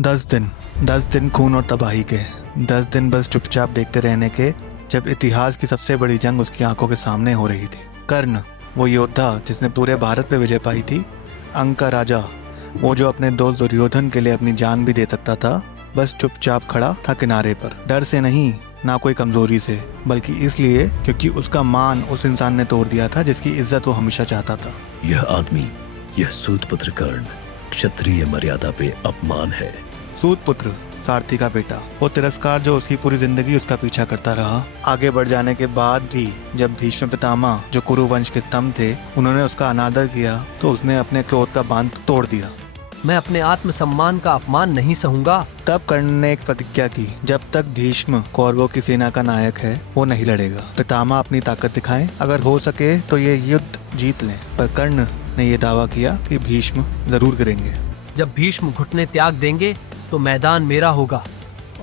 10 दिन खून और तबाही के, 10 दिन बस चुपचाप देखते रहने के, जब इतिहास की सबसे बड़ी जंग उसकी आंखों के सामने हो रही थी। कर्ण, वो योद्धा जिसने पूरे भारत पे विजय पाई थी, अंक का राजा, वो जो अपने दोस्त दुर्योधन के लिए अपनी जान भी दे सकता था, बस चुपचाप खड़ा था किनारे पर। डर से नहीं, ना कोई कमजोरी से, बल्कि इसलिए क्योंकि उसका मान उस इंसान ने तोड़ दिया था जिसकी इज्जत वो हमेशा चाहता था। यह आदमी, यह सूतपुत्र कर्ण, क्षत्रिय मर्यादा पे अपमान है। सूतपुत्र, सारथी का बेटा, वो तिरस्कार जो उसकी पूरी जिंदगी उसका पीछा करता रहा। आगे बढ़ जाने के बाद भी जब भीष्म पितामह, जो कुरु वंश के स्तंभ थे, उन्होंने उसका अनादर किया तो उसने अपने क्रोध का बांध तोड़ दिया। मैं अपने आत्मसम्मान का अपमान नहीं सहूंगा। तब कर्ण ने एक प्रतिज्ञा की, जब तक भीष्म कौरवों की सेना का नायक है वो नहीं लड़ेगा। पितामह अपनी ताकत दिखाएं, अगर हो सके तो ये युद्ध जीत लें। पर कर्ण ने ये दावा किया कि भीष्म जरूर गिरेंगे। जब भीष्म घुटने त्याग देंगे तो मैदान मेरा होगा।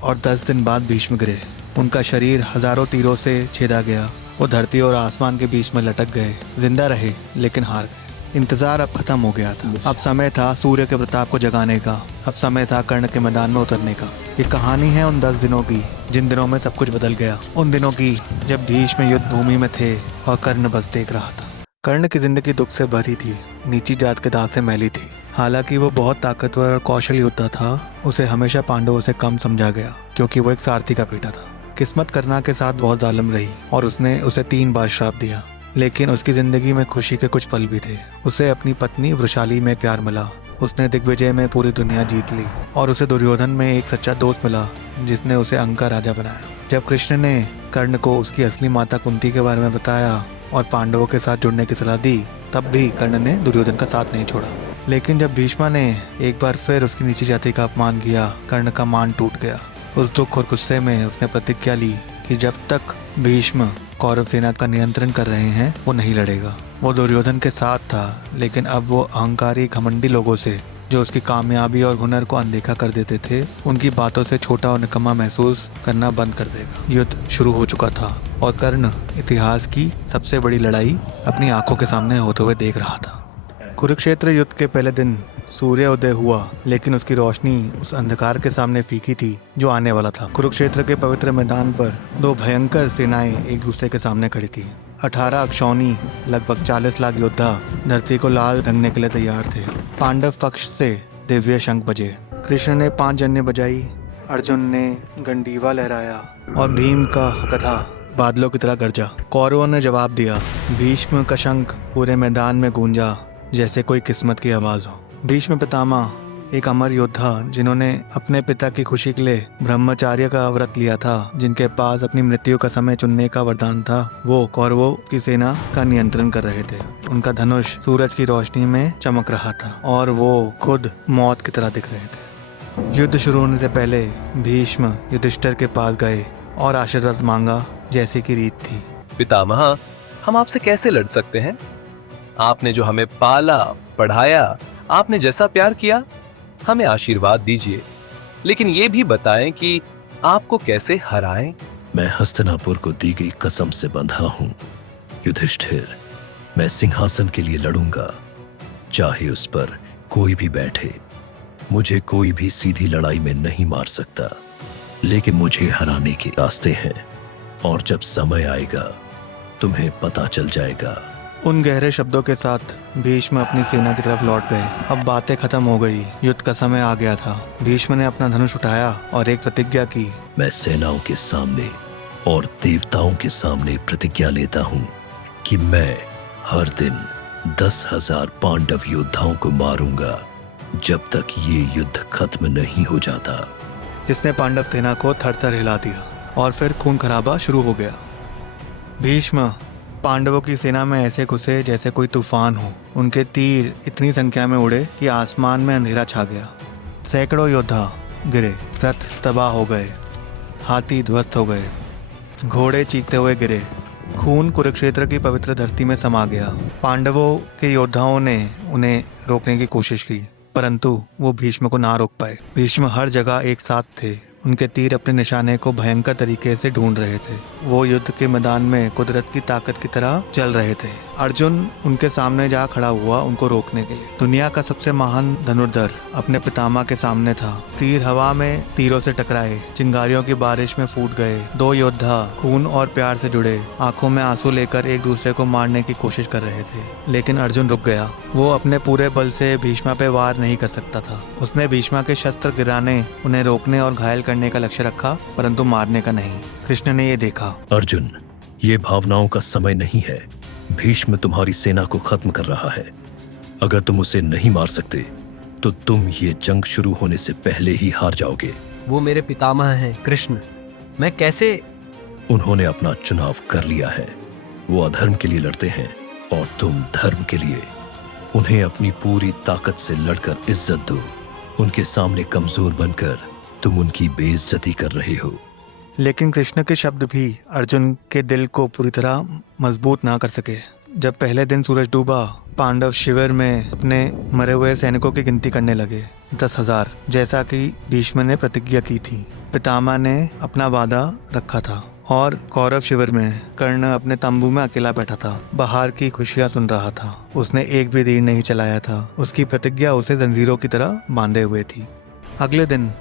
और 10 दिन बाद भीष्म गिरे। उनका शरीर हजारों तीरों से छेदा गया। वो धरती और आसमान के बीच में लटक गए। जिंदा रहे लेकिन हार गए। इंतजार अब खत्म हो गया था। अब समय था सूर्य के प्रताप को जगाने का। अब समय था कर्ण के मैदान में उतरने का। ये कहानी है उन 10 दिनों की जिन दिनों में सब कुछ बदल गया। उन दिनों की जब भीष्म युद्ध भूमि में थे और कर्ण बस देख रहा था। कर्ण की जिंदगी दुख से भरी थी, नीची जात के दाग से मैली थी। हालांकि वो बहुत ताकतवर और कौशल योद्धा था, उसे हमेशा पांडवों से कम समझा गया क्योंकि वो एक सारथी का बेटा था। किस्मत कर्ण के साथ बहुत जालिम रही और उसने उसे 3 बार श्राप दिया। लेकिन उसकी जिंदगी में खुशी के कुछ पल भी थे। उसे अपनी पत्नी वृषाली में प्यार मिला। उसने दिग्विजय में पूरी दुनिया जीत ली और उसे दुर्योधन में एक सच्चा दोस्त मिला जिसने उसे अंक का राजा बनाया। जब कृष्ण ने कर्ण को उसकी असली माता कुंती के बारे में बताया और पांडवों के साथ जुड़ने की सलाह दी, तब भी कर्ण ने दुर्योधन का साथ नहीं छोड़ा। लेकिन जब भीष्मा ने एक बार फिर उसकी नीची जाति का अपमान किया, कर्ण का मान टूट गया। उस दुख और गुस्से में उसने प्रतिज्ञा ली कि जब तक भीष्म कौरव सेना का नियंत्रण कर रहे हैं वो नहीं लड़ेगा। वो दुर्योधन के साथ था, लेकिन अब वो अहंकारी घमंडी लोगों से, जो उसकी कामयाबी और हुनर को अनदेखा कर देते थे, उनकी बातों से छोटा और निकम्मा महसूस करना बंद कर देगा। युद्ध शुरू हो चुका था और कर्ण इतिहास की सबसे बड़ी लड़ाई अपनी आंखों के सामने होते हुए देख रहा था। कुरुक्षेत्र युद्ध के पहले दिन सूर्य उदय हुआ, लेकिन उसकी रोशनी उस अंधकार के सामने फीकी थी जो आने वाला था। कुरुक्षेत्र के पवित्र मैदान पर 2 भयंकर सेनाएं एक दूसरे के सामने खड़ी थी। 18 अक्षौणी, लगभग 40 लाख योद्धा धरती को लाल रंगने के लिए तैयार थे। पांडव पक्ष से दिव्य शंख बजे। कृष्ण ने 5 जन्य बजाई, अर्जुन ने गंडीवा लहराया और भीम का गधा बादलों की तरह गरजा। कौरवों ने जवाब दिया। भीष्म का शंख पूरे मैदान में गूंजा जैसे कोई किस्मत की आवाज हो। भीष्म पितामह, एक अमर योद्धा जिन्होंने अपने पिता की खुशी के लिए ब्रह्मचार्य का व्रत लिया था, जिनके पास अपनी मृत्यु का समय चुनने का वरदान था, वो कौरवों की सेना का नियंत्रण कर रहे थे। उनका धनुष सूरज की रोशनी में चमक रहा था और वो खुद मौत की तरह दिख रहे थे। युद्ध शुरू होने से पहले भीष्म युधिष्ठिर के पास गए और आशीर्वाद मांगा जैसे की रीत थी। पितामह, हम आपसे कैसे लड़ सकते हैं? आपने जो हमें पाला पढ़ाया, आपने जैसा प्यार किया, हमें आशीर्वाद दीजिए। लेकिन ये भी बताएं कि आपको कैसे हराएं। मैं हस्तिनापुर को दी गई कसम से बंधा हूँ। युधिष्ठिर, मैं सिंहासन के लिए लड़ूंगा, चाहे उस पर कोई भी बैठे। मुझे कोई भी सीधी लड़ाई में नहीं मार सकता, लेकिन मुझे हराने के रास्ते हैं और जब समय आएगा तुम्हें पता चल जाएगा। उन गहरे शब्दों के साथ भीष्म अपनी सेना की तरफ लौट गए। अब बातें खत्म हो गई, युद्ध का समय आ गया था। भीष्म ने अपना धनुष उठाया और एक प्रतिज्ञा की। मैं सेनाओं के सामने और देवताओं के सामने प्रतिज्ञा लेता हूँ कि मैं हर दिन 10,000 पांडव योद्धाओं को मारूंगा जब तक ये युद्ध खत्म नहीं हो जाता। जिसने पांडव सेना को थर-थर हिला दिया और फिर खून खराबा शुरू हो गया। भीष्म पांडवों की सेना में ऐसे घुसे जैसे कोई तूफान हो। उनके तीर इतनी संख्या में उड़े कि आसमान में अंधेरा छा गया। सैकड़ों योद्धा गिरे, रथ तबाह हो गए, हाथी ध्वस्त हो गए, घोड़े चीखते हुए गिरे। खून कुरुक्षेत्र की पवित्र धरती में समा गया। पांडवों के योद्धाओं ने उन्हें रोकने की कोशिश की, परंतु वो भीष्म को ना रोक पाए। भीष्म हर जगह एक साथ थे। उनके तीर अपने निशाने को भयंकर तरीके से ढूंढ रहे थे। वो युद्ध के मैदान में कुदरत की ताकत की तरह चल रहे थे। अर्जुन उनके सामने जा खड़ा हुआ उनको रोकने के लिए। दुनिया का सबसे महान धनुर्धर अपने पितामह के सामने था। तीर हवा में तीरों से टकराए, चिंगारियों की बारिश में फूट गए। दो योद्धा खून और प्यार से जुड़े, आंखों में आंसू लेकर एक दूसरे को मारने की कोशिश कर रहे थे। लेकिन अर्जुन रुक गया। वो अपने पूरे बल से भीष्मा पे वार नहीं कर सकता था। उसने भीष्मा के शस्त्र गिराने, उन्हें रोकने और घायल करने का लक्ष्य रखा, परंतु मारने का नहीं। कृष्ण ने ये देखा। अर्जुन, ये भावनाओं का समय नहीं है। भीष्म तुम्हारी सेना को खत्म कर रहा है। अगर तुम उसे नहीं मार सकते तो तुम ये जंग शुरू होने से पहले ही हार जाओगे। वो मेरे पितामह हैं कृष्ण, मैं कैसे? उन्होंने अपना चुनाव कर लिया है। वो अधर्म के लिए लड़ते हैं और तुम धर्म के लिए। उन्हें अपनी पूरी ताकत से लड़कर इज्जत दो। उनके सामने कमजोर बनकर तुम उनकी बेइज्जती कर रहे हो। लेकिन कृष्ण के शब्द भी अर्जुन के दिल को पूरी तरह मजबूत ना कर सके। जब पहले दिन सूरज डूबा, पांडव शिविर में अपने मरे हुए सैनिकों की गिनती करने लगे। 10,000, जैसा कि भीष्म ने प्रतिज्ञा की थी। पितामह ने अपना वादा रखा था। और कौरव शिविर में कर्ण अपने तंबू में अकेला बैठा था, बाहर की खुशियां सुन रहा था। उसने एक भी तीर नहीं चलाया था। उसकी प्रतिज्ञा उसे जंजीरों की तरह बांधे हुए थी। अगले दिन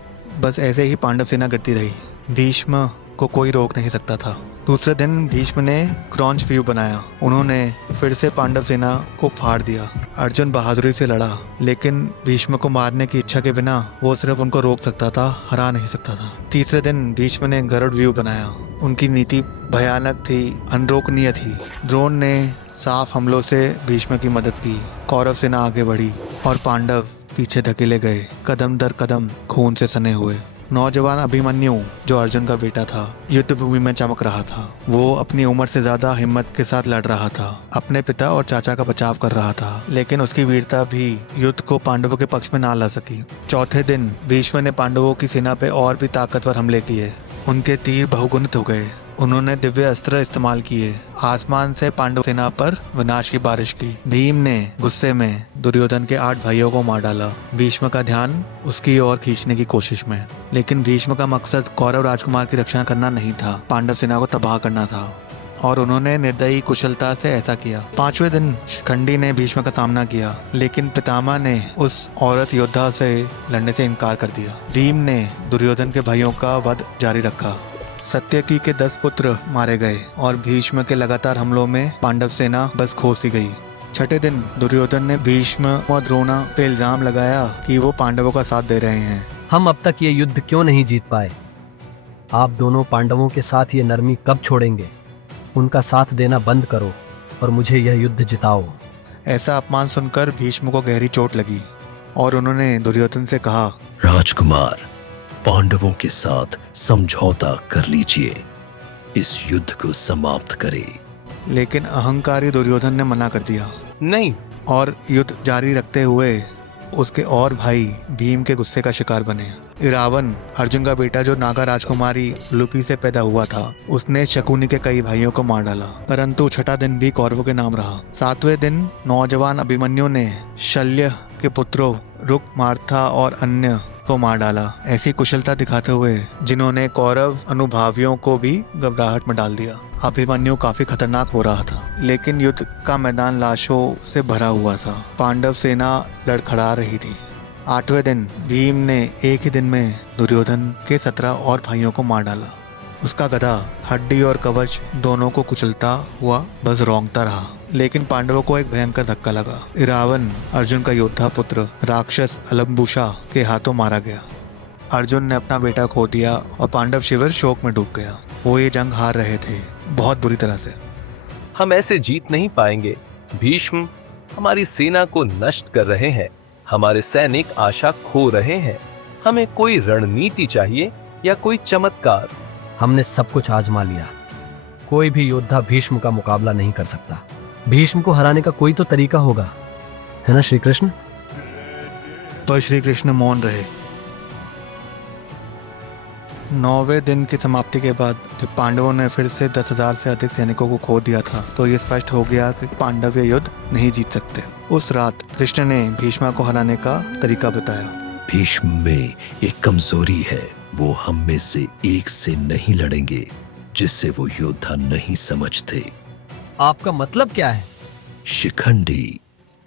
बस ऐसे ही पांडव सेना गिरती रही। भीष्म को कोई रोक नहीं सकता था। दूसरे दिन भीष्म ने क्रॉन्च व्यू बनाया। उन्होंने फिर से पांडव सेना को फाड़ दिया। अर्जुन बहादुरी से लड़ा, लेकिन भीष्म को मारने की इच्छा के बिना वो सिर्फ उनको रोक सकता था, हरा नहीं सकता था। तीसरे दिन भीष्म ने गरुड़ व्यू बनाया। उनकी नीति भयानक थी, अनरोकनीय थी। द्रोण ने साफ हमलों से भीष्म की मदद की। कौरव सेना आगे बढ़ी और पांडव पीछे धकेले गए, कदम दर कदम खून से सने हुए। नौजवान अभिमन्यु, जो अर्जुन का बेटा था, युद्ध भूमि में चमक रहा था। वो अपनी उम्र से ज्यादा हिम्मत के साथ लड़ रहा था। अपने पिता और चाचा का बचाव कर रहा था, लेकिन उसकी वीरता भी युद्ध को पांडवों के पक्ष में ना ला सकी। चौथे दिन भीष्म ने पांडवों की सेना पे और भी ताकतवर हमले किए। उनके तीर बहुगुणित हो गए। उन्होंने दिव्य अस्त्र इस्तेमाल किए। आसमान से पांडव सेना पर विनाश की बारिश की। भीम ने गुस्से में दुर्योधन के 8 भाइयों को मार डाला, भीष्म का ध्यान उसकी ओर खींचने की कोशिश में। लेकिन भीष्म का मकसद कौरव राजकुमार की रक्षा करना नहीं था, पांडव सेना को तबाह करना था, और उन्होंने निर्दयी कुशलता से ऐसा किया। 5वें दिन शिखंडी ने भीष्म का सामना किया, लेकिन पितामह ने उस औरत योद्धा से लड़ने से इनकार कर दिया। भीम ने दुर्योधन के भाइयों का वध जारी रखा। सत्यकी के 10 पुत्र मारे गए और भीष्म के लगातार हमलों में पांडव सेना बस खोसी गई। छठे दिन दुर्योधन ने भीष्म और द्रोणा पे इल्जाम लगाया कि वो पांडवों का साथ दे रहे हैं। हम अब तक ये युद्ध क्यों नहीं जीत पाए? आप दोनों पांडवों के साथ ये नरमी कब छोड़ेंगे? उनका साथ देना बंद करो और मुझे यह युद्ध जिताओ। ऐसा अपमान सुनकर भीष्म को गहरी चोट लगी और उन्होंने दुर्योधन से कहा, राजकुमार, पांडवों के साथ समझौता कर लीजिए, इस युद्ध को समाप्त करें। लेकिन अहंकारी दुर्योधन ने मना कर दिया। नहीं। और युद्ध जारी रखते हुए उसके और भाई भीम के गुस्से का शिकार बने। इरावन, अर्जुन का बेटा, जो नागा राजकुमारी लुपी से पैदा हुआ था, उसने शकुनी के कई भाइयों को मार डाला, परंतु छठा दिन भी कौरवों के नाम रहा। 7वें दिन नौजवान अभिमन्यु ने शल्य के पुत्रों रुक, मार्था और अन्य को मार डाला, ऐसी कुशलता दिखाते हुए जिन्होंने कौरव अनुभावियों को भी घबराहट में डाल दिया। अभिमन्यु काफी खतरनाक हो रहा था, लेकिन युद्ध का मैदान लाशों से भरा हुआ था। पांडव सेना लड़खड़ा रही थी। 8वें दिन भीम ने एक ही दिन में दुर्योधन के 17 और भाइयों को मार डाला। उसका गधा हड्डी और कवच दोनों को कुचलता हुआ बस रौंदता रहा। लेकिन पांडवों को एक भयंकर धक्का लगा। इरावन, अर्जुन का योद्धा पुत्र, राक्षस अलम्बुशा के हाथों मारा गया। अर्जुन ने अपना बेटा खो दिया और पांडव शिविर शोक में डूब गया। वो ये जंग हार रहे थे, बहुत बुरी तरह से। हम ऐसे जीत नहीं पाएंगे। भीष्म हमारी सेना को नष्ट कर रहे हैं। हमारे सैनिक आशा खो रहे हैं। हमें कोई रणनीति चाहिए या कोई चमत्कार। हमने सब कुछ आजमा लिया। कोई भी योद्धा भीष्म का मुकाबला नहीं कर सकता। भीष्म को हराने का कोई तो तरीका होगा, है ना श्री कृष्ण? पर श्री कृष्ण मौन रहे। 9वें दिन की समाप्ति के बाद जब पांडवों ने फिर से 10,000 से अधिक सैनिकों को खो दिया था, तो ये स्पष्ट हो गया कि पांडव ये युद्ध नहीं जीत सकते। उस रात कृष्ण ने भीष्म को हराने का तरीका बताया। भीष्म में एक कमजोरी है, वो हम में से एक से नहीं लड़ेंगे जिससे वो योद्धा नहीं समझते। आपका मतलब क्या है? शिखंडी।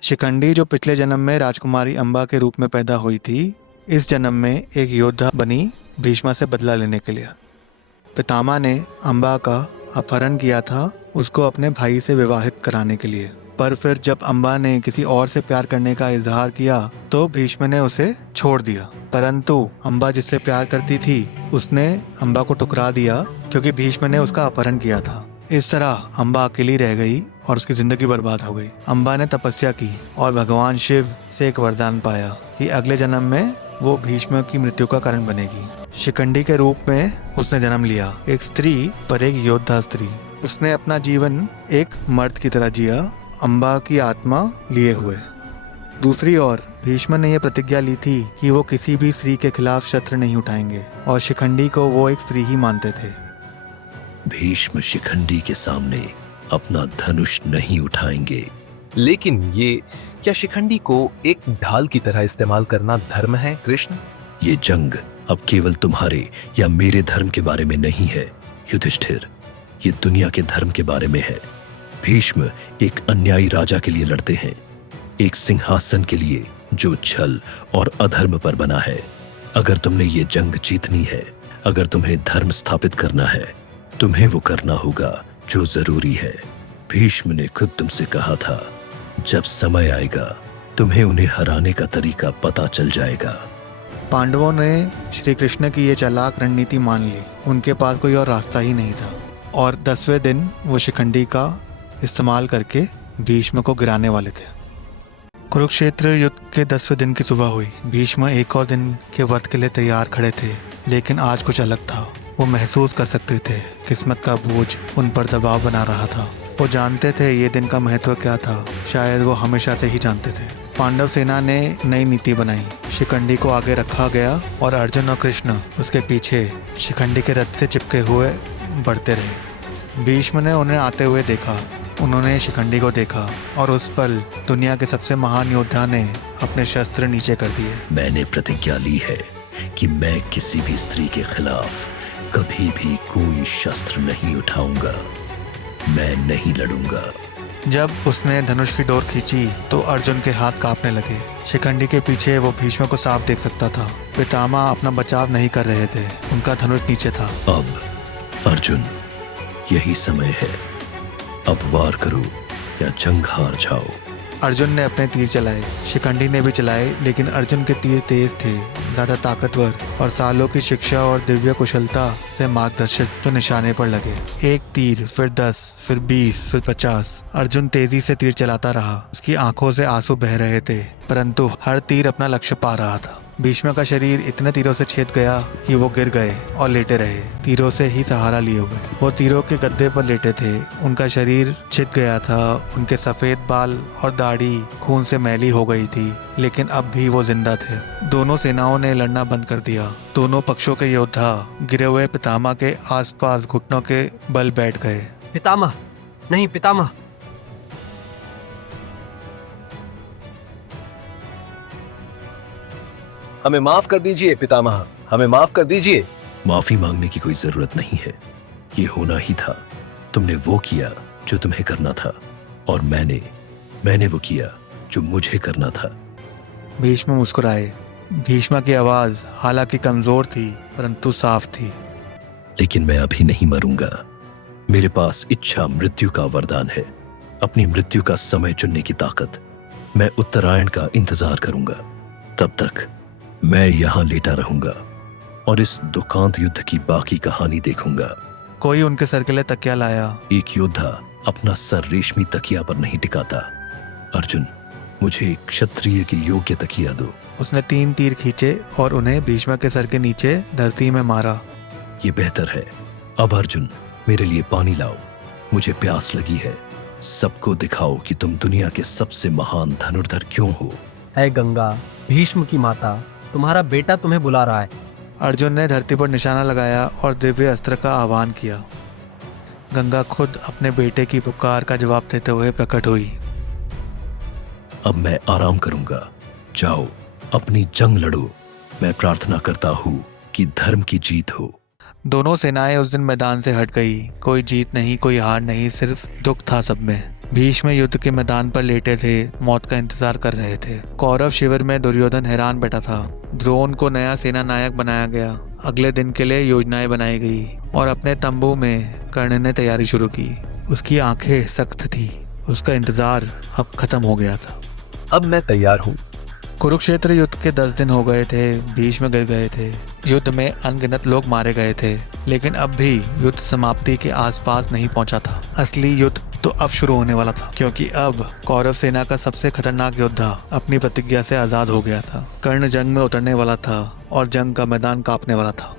शिखंडी जो पिछले जन्म में राजकुमारी अंबा के रूप में पैदा हुई थी, इस जन्म में एक योद्धा बनी भीष्मा से बदला लेने के लिए। पितामह ने अंबा का अपहरण किया था उसको अपने भाई से विवाहित कराने के लिए, पर फिर जब अंबा ने किसी और से प्यार करने का इजहार किया तो भीष्म ने उसे छोड़ दिया। परंतु अंबा जिससे प्यार करती थी उसने अंबा को ठुकरा दिया क्योंकि भीष्म ने उसका अपहरण किया था। इस तरह अंबा अकेली रह गई और उसकी जिंदगी बर्बाद हो गई। अंबा ने तपस्या की और भगवान शिव से एक वरदान पाया कि अगले जन्म में वो भीष्म की मृत्यु का कारण बनेगी। शिखंडी के रूप में उसने जन्म लिया, एक स्त्री पर एक योद्धा स्त्री। उसने अपना जीवन एक मर्द की तरह जिया, अंबा की आत्मा लिए हुए। दूसरी ओर भीष्म ने यह प्रतिज्ञा ली थी कि वो किसी भी स्त्री के खिलाफ शस्त्र नहीं उठाएंगे और शिखंडी को वो एक स्त्री ही मानते थे। भीष्म शिखंडी के सामने अपना धनुष नहीं उठाएंगे। लेकिन ये क्या शिखंडी को एक ढाल की तरह इस्तेमाल करना धर्म है कृष्ण? ये जंग अब केवल तुम्हारे या मेरे धर्म के बारे में नहीं है युधिष्ठिर, ये दुनिया के धर्म के बारे में है। भीष्म एक अन्यायी राजा के लिए लड़ते हैं, एक सिंहासन के लिए जो छल और अधर्म पर बना है। अगर तुमने ये जंग जीतनी है, अगर तुम्हें धर्म स्थापित करना है, तुम्हें वो करना होगा जो जरूरी है। भीष्म ने खुद तुमसे कहा था, जब समय आएगा तुम्हें उन्हें हराने का तरीका पता चल जाएगा। पांडवों ने श्री कृष्ण की ये चालाक रणनीति मान ली। उनके पास कोई और रास्ता ही नहीं था और 10वें दिन वो शिखंडी का इस्तेमाल करके भीष्म को गिराने वाले थे। कुरुक्षेत्र युद्ध के 10वें दिन की सुबह हुई। भीष्म एक और दिन के वध के लिए तैयार खड़े थे, लेकिन आज कुछ अलग था। वो महसूस कर सकते थे किस्मत का बोझ उन पर दबाव बना रहा था। वो जानते थे ये दिन का महत्व क्या था, शायद वो हमेशा से ही जानते थे। पांडव सेना ने नई नीति बनाई। शिखंडी को आगे रखा गया और अर्जुन और कृष्ण उसके पीछे शिखंडी के रथ से चिपके हुए बढ़ते रहे। भीष्म ने उन्हें आते हुए देखा, उन्होंने शिखंडी को देखा और उस पल दुनिया के सबसे महान योद्धा ने अपने शस्त्र नीचे कर दिए। मैंने प्रतिज्ञा ली है कि मैं किसी भी स्त्री के खिलाफ कभी भी कोई शस्त्र नहीं उठाऊंगा, मैं नहीं लड़ूंगा। जब उसने धनुष की डोर खींची तो अर्जुन के हाथ कांपने लगे। शिखंडी के पीछे वो भीष्म को साफ देख सकता था। पितामह अपना बचाव नहीं कर रहे थे, उनका धनुष नीचे था। अब अर्जुन, यही समय है, अब वार करो या जंग हार जाओ। अर्जुन ने अपने तीर चलाए, शिखंडी ने भी चलाए, लेकिन अर्जुन के तीर तेज थे, ज्यादा ताकतवर और सालों की शिक्षा और दिव्य कुशलता से मार्गदर्शित, जो निशाने पर लगे। एक तीर, फिर 10, फिर 20, फिर 50। अर्जुन तेजी से तीर चलाता रहा। उसकी आंखों से आंसू बह रहे थे, परंतु हर तीर अपना लक्ष्य पा रहा था। भीष्म का शरीर इतने तीरों से छेद गया कि वो गिर गए और लेटे रहे, तीरों से ही सहारा लिए हुए। वो तीरों के गद्दे पर लेटे थे, उनका शरीर छिद गया था, उनके सफेद बाल और दाढ़ी खून से मैली हो गई थी, लेकिन अब भी वो जिंदा थे। दोनों सेनाओं ने लड़ना बंद कर दिया। दोनों पक्षों के योद्धा गिरे हुए पितामह के आसपास घुटनों के बल बैठ गए। पितामह, नहीं पितामह। हमें माफ कर दीजिए पितामह, हमें माफ कर दीजिए। माफी मांगने की कोई जरूरत नहीं है, ये होना ही था। तुमने वो किया जो तुम्हें करना था और मैंने वो किया जो मुझे करना था। भीष्म मुस्कुराए। भीष्म की आवाज हालांकि कमजोर थी परंतु साफ थी। लेकिन मैं अभी नहीं मरूंगा। मेरे पास इच्छा मृत्यु का वरदान है, अपनी मृत्यु का समय चुनने की ताकत। मैं उत्तरायण का इंतजार करूंगा, तब तक मैं यहाँ लेटा रहूंगा और इस दुखांत युद्ध की बाकी कहानी देखूंगा। कोई उनके सर के लिए तकिया लाया। एक योद्धा अपना सर रेशमी तकिया पर नहीं टिकाता। अर्जुन, मुझे एक क्षत्रिय की योग्य तकिया दो। उसने 3 तीर खींचे और उन्हें भीष्म के सर के नीचे धरती में मारा। ये बेहतर है। अब अर्जुन, मेरे लिए पानी लाओ, मुझे प्यास लगी है। सबको दिखाओ कि तुम दुनिया के सबसे महान धनुर्धर क्यों हो। ऐ गंगा, भीष्म की माता, तुम्हारा बेटा तुम्हें बुला रहा है। अर्जुन ने धरती पर निशाना लगाया और दिव्य अस्त्र का आह्वान किया। गंगा खुद अपने बेटे की पुकार का जवाब देते हुए प्रकट हुई। अब मैं आराम करूंगा, जाओ अपनी जंग लड़ो। मैं प्रार्थना करता हूँ कि धर्म की जीत हो। दोनों सेनाएं उस दिन मैदान से हट गई। कोई जीत नहीं, कोई हार नहीं, सिर्फ दुख था सब में। भीष्म युद्ध के मैदान पर लेटे थे, मौत का इंतजार कर रहे थे। कौरव शिविर में दुर्योधन हैरान बैठा था। द्रोण को नया सेना नायक बनाया गया। अगले दिन के लिए योजनाएं बनाई गई और अपने तंबू में कर्ण ने तैयारी शुरू की। उसकी आंखें सख्त थी। उसका इंतजार अब खत्म हो गया था। अब मैं तैयार हूँ। कुरुक्षेत्र युद्ध के 10 दिन हो गए थे। भीष्म गिर गए थे। युद्ध में अनगिनत लोग मारे गए थे, लेकिन अब भी युद्ध समाप्ति के आसपास नहीं पहुंचा था। असली युद्ध तो अब शुरू होने वाला था, क्योंकि अब कौरव सेना का सबसे खतरनाक योद्धा अपनी प्रतिज्ञा से आजाद हो गया था। कर्ण जंग में उतरने वाला था और जंग का मैदान कांपने वाला था।